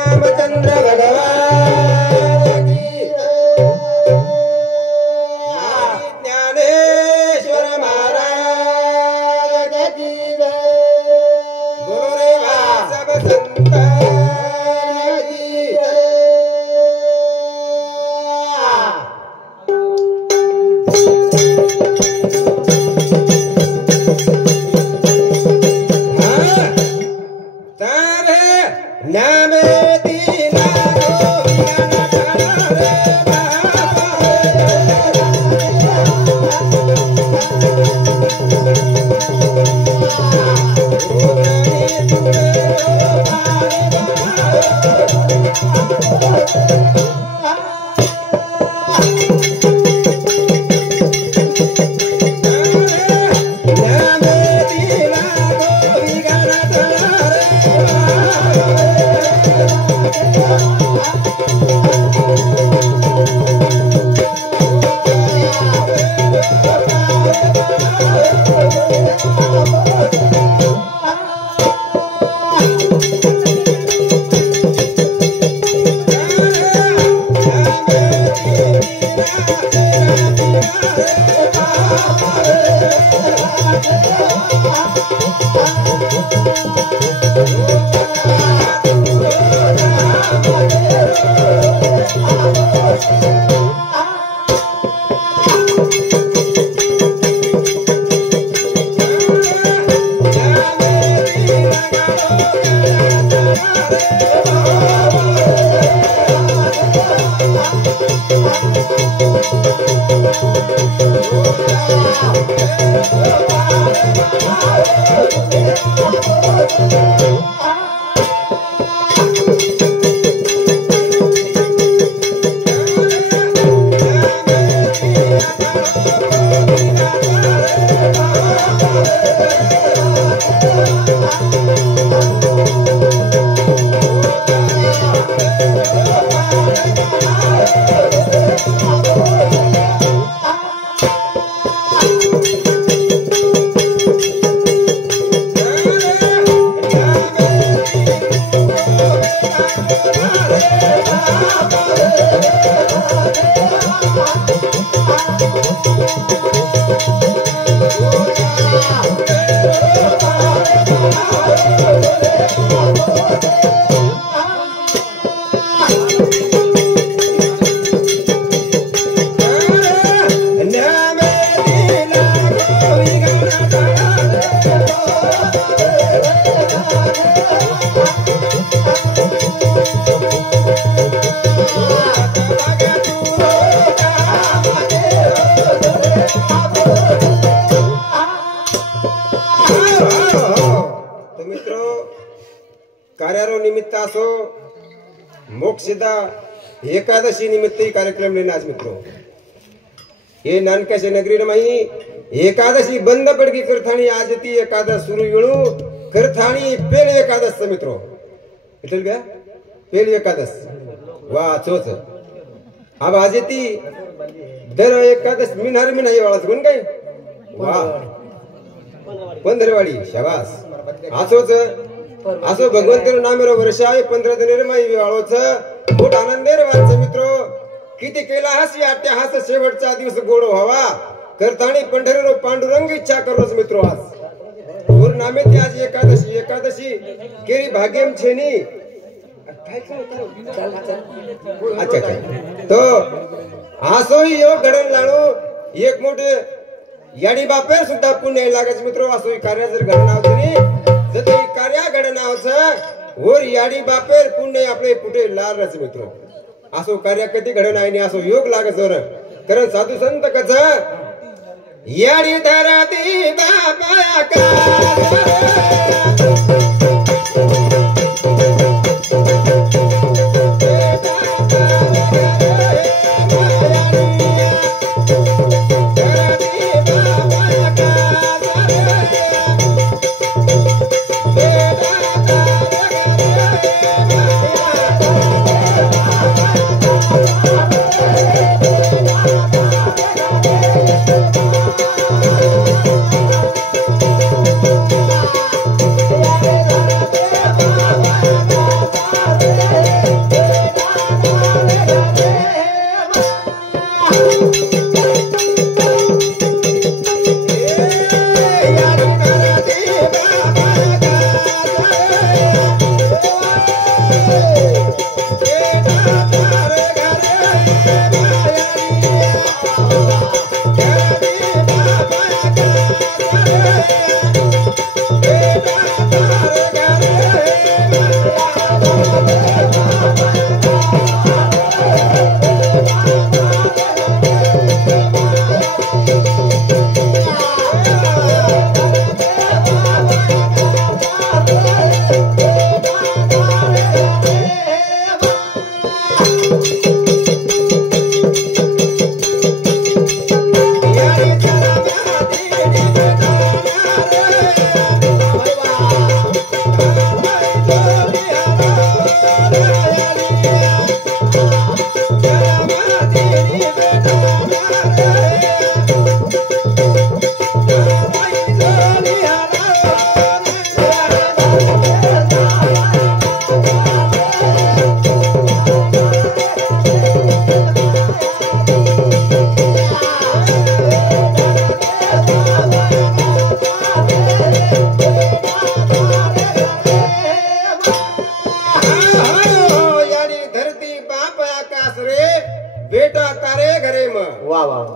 रामचंद्र भगवान की ज्ञानेश्वर महाराज की गुरुदेवा सब संत मोक्षदा एकादशी निमित्त कार्यक्रम लेना आज मित्रों ये नानकाशी नगरी मही एकादशी बंद पड़गी करथाणी आज ती एकादश सुरू येळू करथाणी पेली एकादश मित्रों इटल गया पेली एकादश वाह चोच अब आज ती दर एकादश मिनहर मिन आहे वाळस कोण काय वाह पंधरवाडी शाबास आसोच असो भगवंताचं नाम वर्ष आहे 15 दिन माई वाळोच मोठ आनंदेर वाच मित्रो किती केला हासी आट्या हास शेवटचा दिवस गोड व्हावा करताणी पंढरीरो पांडुरंग इच्छा करोस मित्रो आज और नामे ती आज एकादशी केरी भाग्यम छेनी अच्छा तो आसोई यो घडण लाणू एक मोठे याडी बापेर सुद्धा पुण्य लागच मित्रो आसोई कार्य जर घडण आवतनी जते कार्या घडणावच वर याडी बापेर पुण्य आपले कुठे लारच मित्रो असो कार्य कधी घडण आहे असो योग लागच वर कारण साधू संत कच याडी धरती बापा का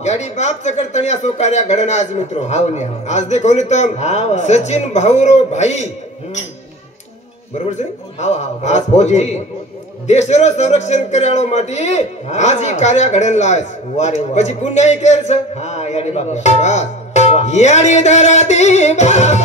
याडी बाप चकर तणी असो कार्य घडण आज मित्रो आज देखो तम सचिन भाऊरो भाई बरोबर છે आज फौजी देशरो संरक्षण કર્યાળો माटी आज ही कार्य घडण लायस પછી પુણ્યાઈ કેર છે હા याडी बाप वाह याडी धरती बाप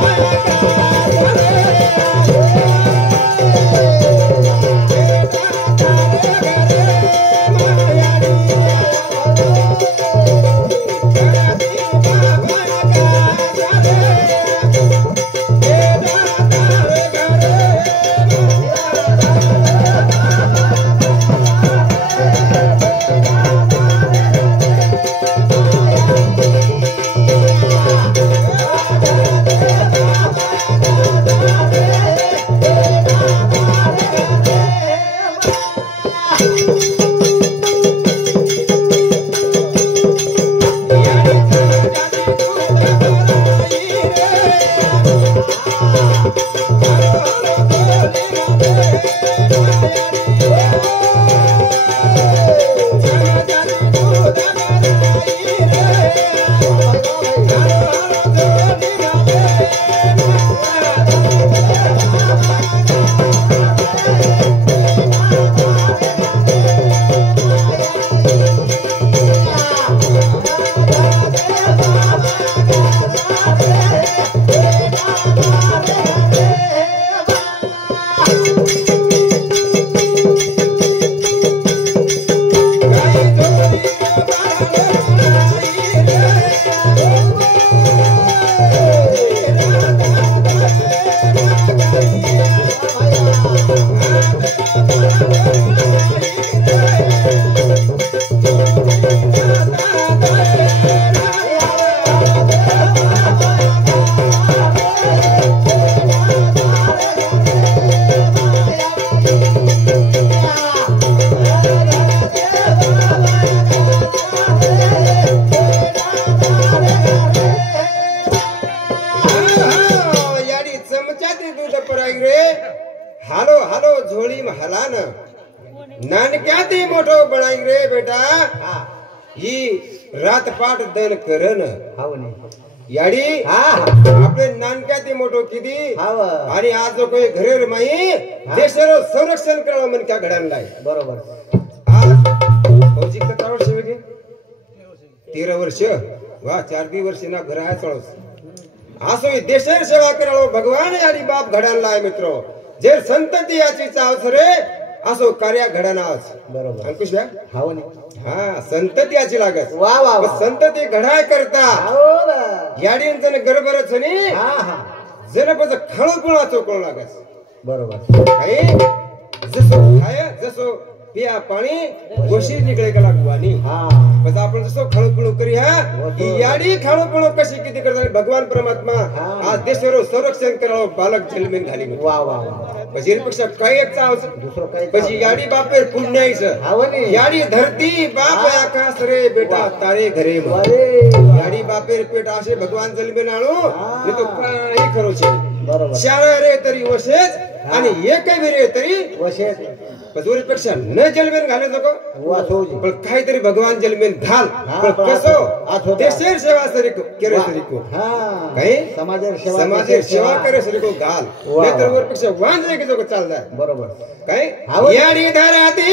हालो हालो झोली में हलान नानक्याती मोठो बनाई रे बेटा ही रात पाट दन करन याडी आपले नानक्याती मोठो किदी आणि आज जो कोई घरेर माई देशरो संरक्षण करावा मन क्या घडान लाय बरोबर फौजी किती वर्ष वेगे 13 वर्ष वा 4 वर्ष ना घर आहे चळस आसो देशर सेवा कराळो भगवान याडी बाप घडान लाय मित्रो जे संतती याची चावस रे असो कार्य घडनाच बरोबर अंकुश भ्या हाव ने हा संतती याची लागस वा वा संतती घडाय करता याडीन जन गरबरच नी हा हा जन पज खळपुळा चोकळ लागस बरोबर काय जसो खाय जसो पिया पाणी गोशीर निकळे का लागवानी हा बस आपण जसो खळपुळ करी हा याडी खळपुळ कशी किती करता भगवान परमात्मा आज देशरो संरक्षण कराळो बालक जन्मीन घाली वा वा પછી પક્ષ કઈ એક ચાવસ દૂસરો કઈ પછી યાડી બાપે પુણ્યાઈ છે આવની યાડી ધરતી બાપ આકાશ રે બેટા તારે ઘરે અરે યાડી બાપે પેટ આશે ભગવાન જલમે નાળો એ તો કાઈ ખરો છે બરોબર ચારે રે તરી વસે અને એકે રે તરી વસે पजोरीपेक्षा न जलमेन घालू नको वाचवजी पण काहीतरी भगवान जलमेन घाल पण कसो देशेर सेवा सरीको केरे सरीको हा काही समाजेर सेवा करे सरीको घाल नाहीतर वरपेक्षा वांज रे जो चालदा बरोबर काही याडी धराती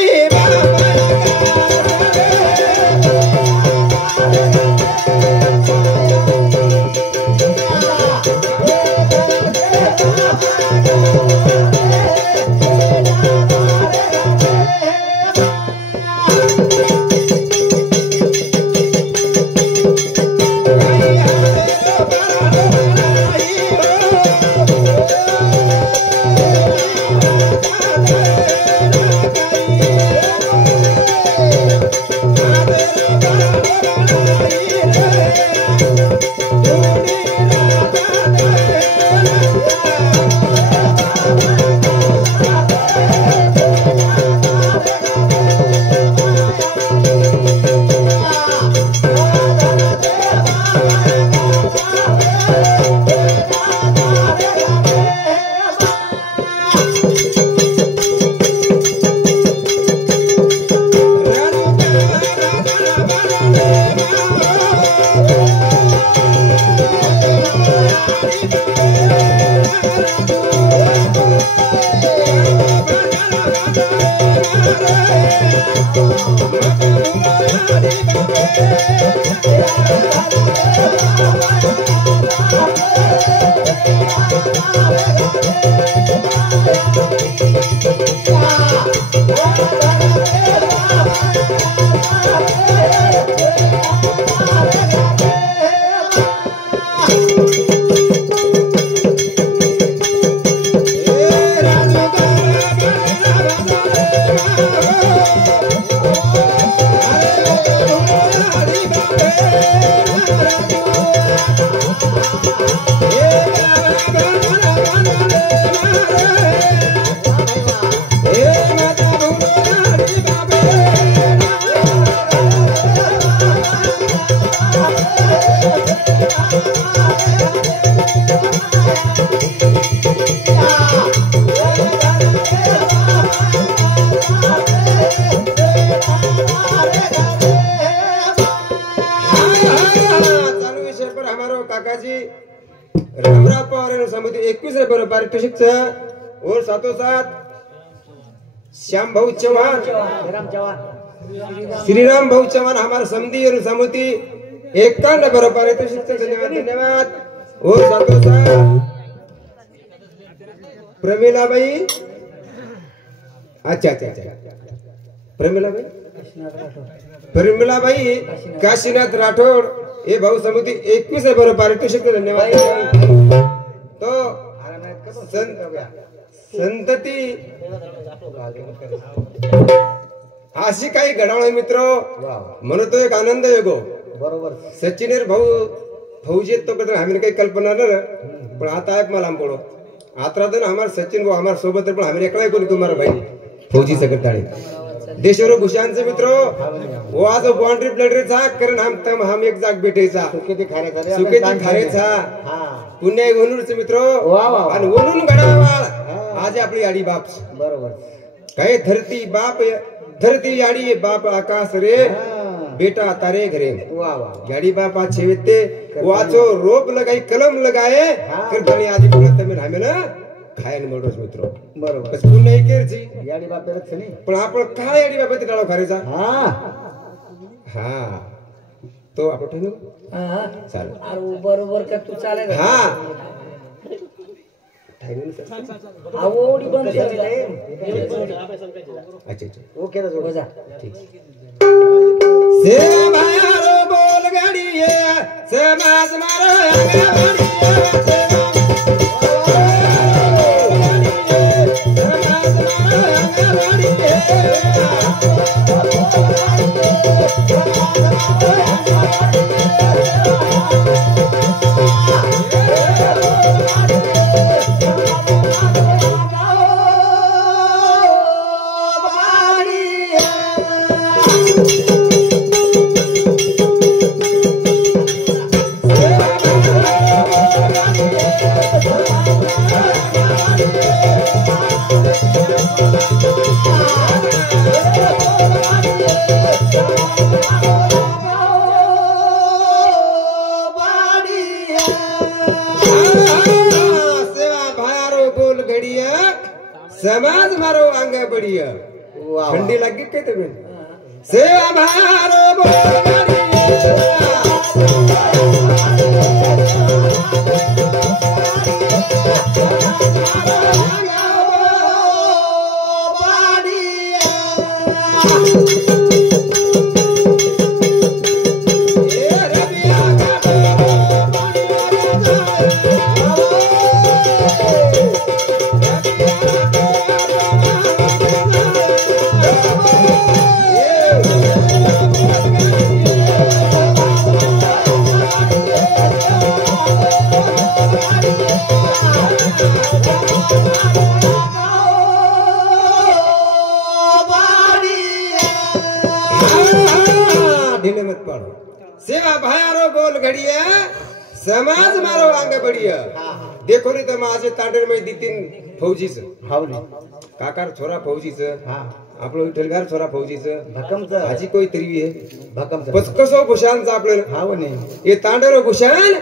रामराव पवार समिति 21 बरोबर पारितोषिक और साथों साथ श्याम भाऊ चौहान श्रीराम भाऊ चौहान हमारा समिति और समिति 51 बरोबर पारितोषिक धन्यवाद और साथों साथ प्रमिला भाई अच्छा प्रमिला भाई काशीनाथ राठौड़ ये भाऊ समिति 21 बरोबर पारितोषिक धन्यवाद तो संतती अशी काही घडामोडी मित्र म्हणतो एक आनंद येगो बरोबर सचिनेर भाऊ फौजी तो कधी आम्ही काही कल्पना न पण आता एक मला पडो आता तर हमार सचिन भाऊ हमार सोबत पण आम्ही एकला कोणी तुम्हारा भाई फौजी सेक्रेटरी देशवर भूषण से मित्रो वो आज बाउंड्री प्लेटरेचा कारण हम एक जाग भेटायचा सुकेती खारेचा पुण्य वनुरचे मित्रो आणि वनुन गडावाळ आज आपली आडी बाप बरोबर काय धरती आडी बाप आकाश रे बेटा तारे घरे गाड़ी बाप आज छेवते वाचो रोप लगाई कलम लगाए कर बनी आदि बोलत में हमें ना खायन मोडोस मित्रो बरोबर बस पुण्य एकेरची गाडी बापेरच नाही पण आपण काय गाडी बापा ते डाळो खारेचा हा तो आपण ठेवू चालेल अरे बरोबर का तू चालेल हा आवडी बंद अच्छा ओके रे बजा ठीक से मारो बोल गाड़ी है से मास मारो Ah! घड़ी है वाह ठंडी लगी के तुम्हें सेवा भारो बोल ढीले मत पड़ो सेवा भायारो बोल घड़िया समाज मारो आगे बढ़िया देखो रे तो माझे तांडर में दी तीन फौजीच हावली काकार छोरा फौजीच हा आपलो विठ्ठलगार छोरा फौजीच भक्कमचा आजी कोई तरी आहे भक्कमचा पचकसो भूषांचा आपलं हावने ये तांडरो भूषण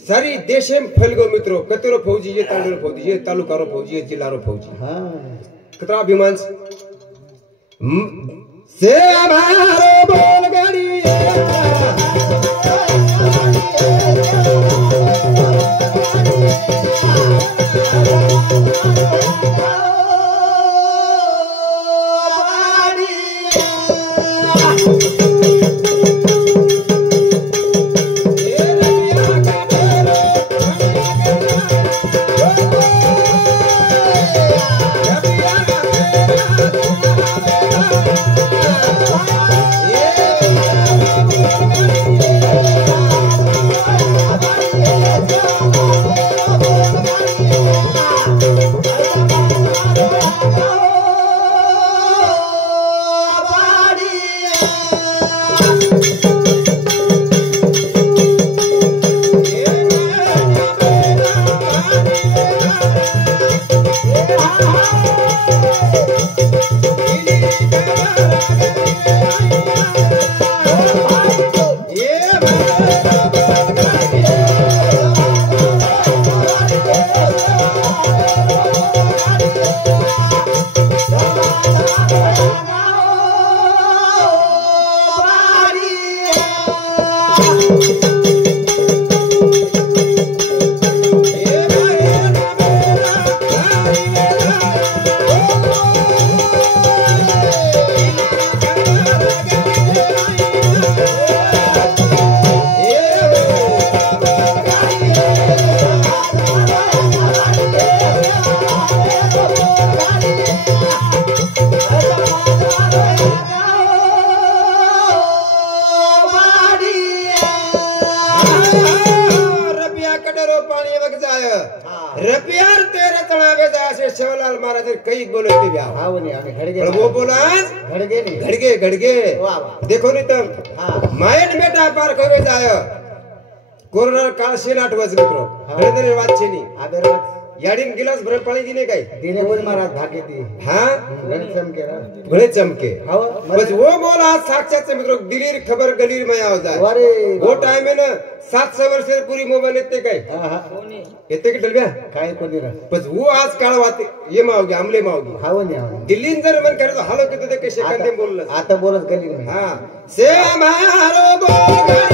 सारी देशे फलगो मित्रो कतरो फौजी ये तांडरो फौजी ये तालुकारो फौजी ये जिल्लारो फौजी हा कतरा अभिमान से भारो बोल गड़ी रपियार तेरे तणावे जासे शिवलाल महाराज कई बोले थे ब्याह हावने आम्ही घडगे वो बोला घडगे नाही घड़गे घड़गे वाह वाह देखो नहीं तुम हा माइंड बेटा पार कवे जाय कोरोना काळ शेन आठवच मित्रो हळदरे वाच छेनी आदर याडीन गिलास भर पाणी दिने काय दिने बोल महाराज भागे ती हां गणसम केरा भले चमके हाव बस वो बोला साक्षात से मित्रों दिलीर खबर गलीर में आओ जाए अरे वो टाइम में ना 700 वर्ष से पूरी मोबाइल येते काय हा हा येते की डलब्या काय कोणी रा बस वो आज काळ वाते ये मावगी आमले मावगी हावने हावने दिल्लीन जर मन करे तो हालो किती ते कशे कंदे बोललं आता बोलत गली नाही हां से मारो बोल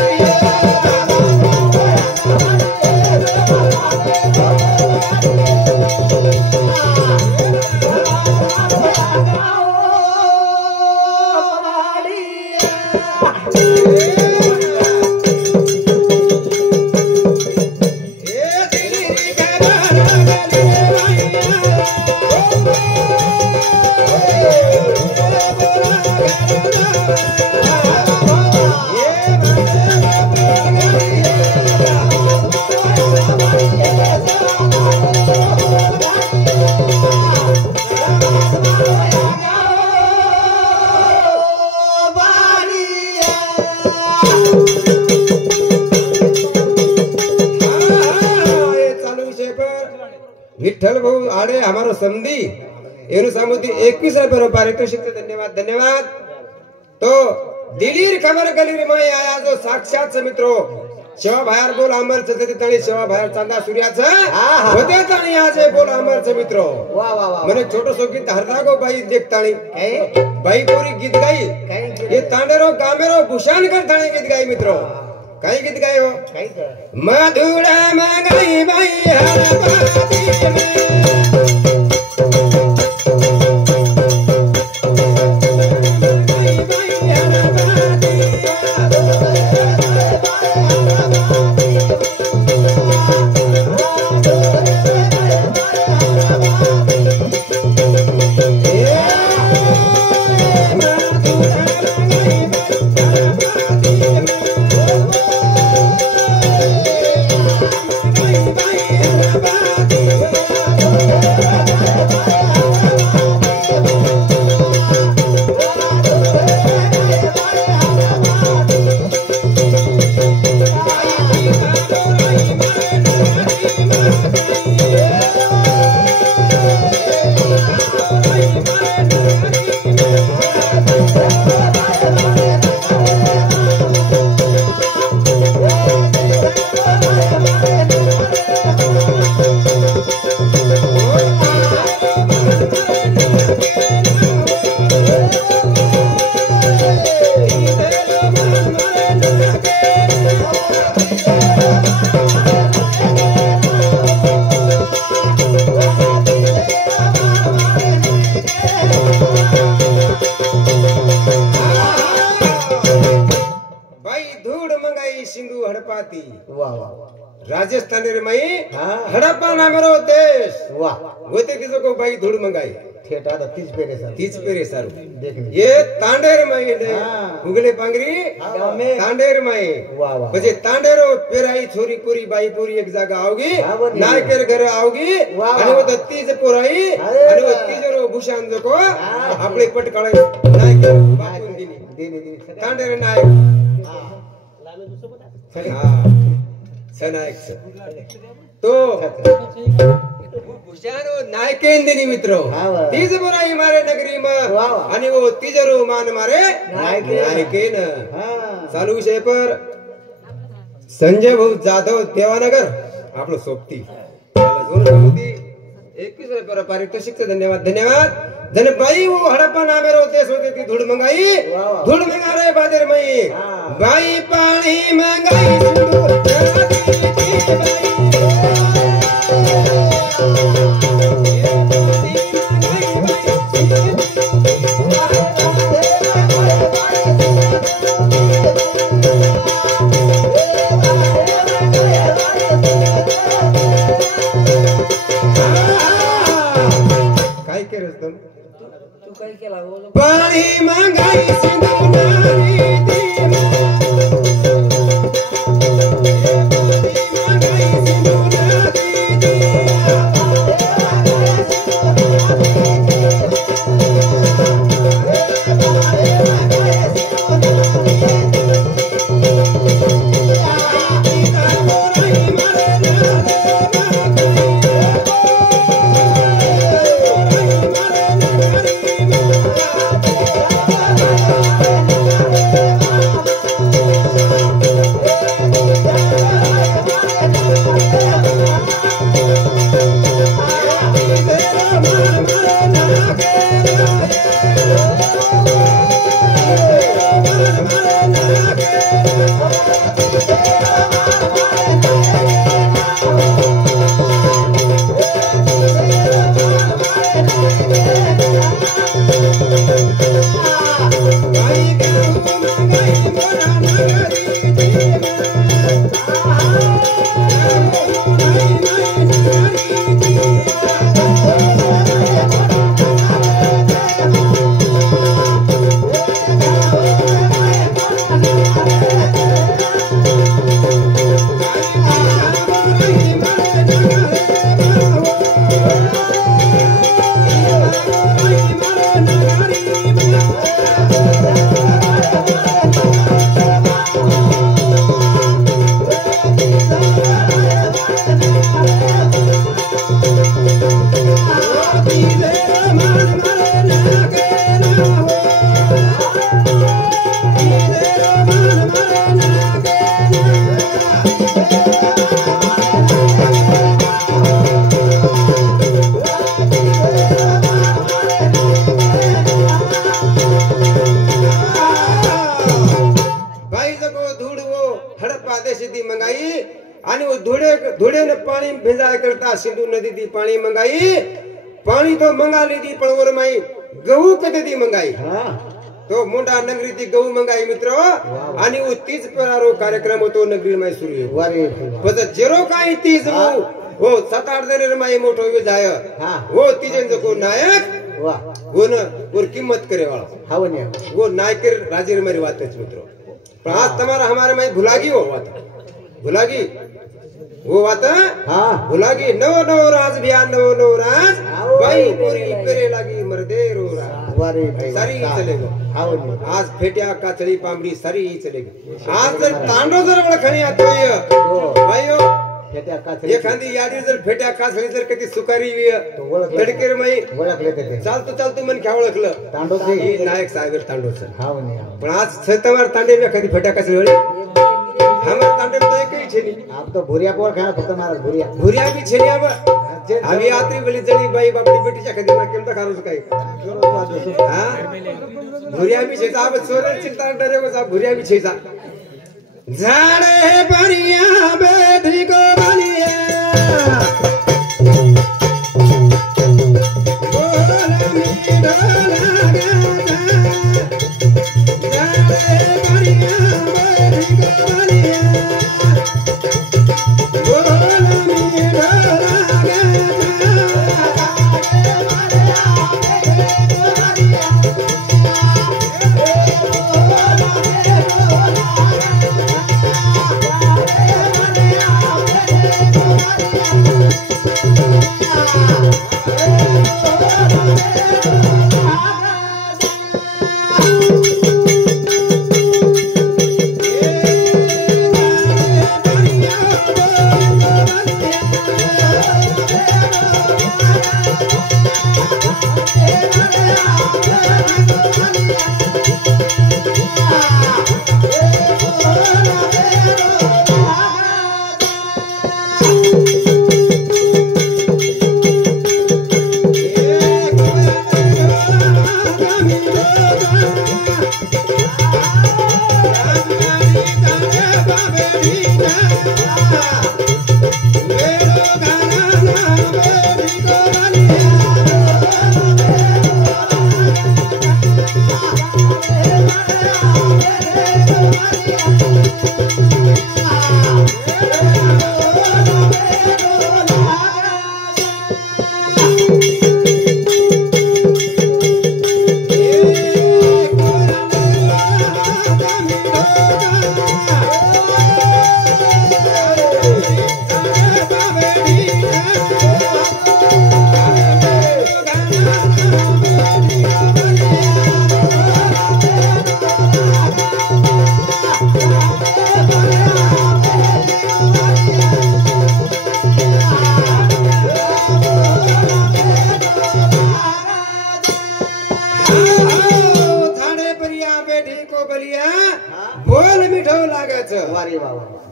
विठ्ठल भाऊ आड़े हमारो संधि एनु सामुदी 21 रुपये पारितोषिक से धन्यवाद धन्यवाद। तो दिलीर खबर गलीर में आया जो साक्षात से मित्रों शेवा बाहेर बोल अमरचं ते तळी शेवा बाहेर चांदा सूर्याचं हा. होते तळी आज बोल अमरचं मित्र वा वा वा મને छोटो सो गीत हरदा गो बाई देख ताणी काय बाई पोरी गीत गाई काय ये तांडेरो गामेरो भूषण कर थाणे गीत गाई मित्र काय गीत गाय हो काय कर मधुरा मंगाई बाई हरपाती वा वा राजस्थान रे मई हाँ। हड़प्पा नामेरो देश वाह होते किसो को भाई धूड़ मंगाई ठेठा था 30 पेरे सर तीच पेरे सारू देखने ये तांडेर मई ने हाँ। उगले पांगरी गामे तांडेर मई वाह वाह પછી તાંડેરો પેરાઈ છોરી પૂરી બાઈ પૂરી એક જાગા આવગી બરાબર ને. નાયકેર ઘરે આવગી વાહ, અને વાહ. ઓ દત્તી જ પોરાઈ અરે અને ઓ વાહ. તીજરો ભૂષાન જકો હા. આપણે પટકાળે નાયકેર બાપુન દીની देने देने તાંડેર નાયક હા સનાયક છે તો ભૂષાનો નાયકેન દીની મિત્રો હા, વાહ. તીજ પોરાઈ મારે નગરીમાં વાહ, વાહ. અને ઓ તીજરો માન મારે નાયકેન. નાયકેન हाँ चालू विषय पर संजय भाऊ जाधव देवानगर आपलं सोबती एकवीस रुपये पारितोषिक धन्यवाद धन्यवाद जनबाई वो हड़प्पा नामेरो देश होते ती धूड़ मंगाई वाह, वाह. धूड़ मंगा रे बादर मई हाँ. बाई पानी मंगाई सिंदूर जगाती थी बाई। काय केलंस तू तू काय केला बोल पाणी मंगाई सिंदूर नारी देवा। मंगाई सिंदूर नारी देवा। आणि वो धोड़े ने पानी भेजा करता सिंधु नदी दी पानी मंगाई पानी तो मंगा ली थी पण और माई गहू कधी दी मंगाई तो मोठा नगरी ती गहू मंगाई मित्र आणि वो तीज परारो कार्यक्रम होतो नगरी माई सुरू पण जेरो काही तीज हो 7-8 जण माई मोठो जाय हो तीजन को नायक वो न और किम्मत करे वाला वो नायक राजे मेरी बात है मित्रों पण आज तुम्हारा हमारे माई भुलागी हो बात भुलागी वो बात भुलागी नव राज बिया नव राज भाई पूरी पेरे लागी मर्दे रो सारी चलेगो आज फेट्या काचळी पांबडी सारी चलेगी आज जर तांडो जर वळखणी आतोय भाईओ एखादी यादी जर फेट्या काचळी जर कधी सुकारी तडकेर माई चालतो मन क्या ओळखलं तांडो नायक साहेब तांडोच पण आज सतवार तांडे में कधी फेट्या काचळी वळी हमारे तांडे में तो एक ही छेनी आप तो भुरिया पोर खाना फक्त महाराज भुरिया भी छेनी अब अभी यात्री बली जळी बाई बापडी बेटीच्या कधी ना केमता खारोस काही भुरिया भी छेचा अब सोरे चिंता डरे को भुरिया भी छेचा झाड़े बनिया बैठी को बनिया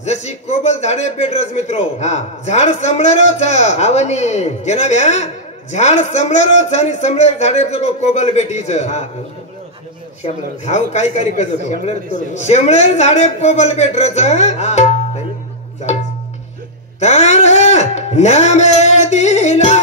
जशी कोबल झाडे पेटरस मित्रो झाड संभळरोच जेना भ्या झाड संभळरोच आणि संभळर झाडे कोबल बेटीच हाव काय काय कजो शेमळर झाडे कोबल बेटरच तर नामे दिला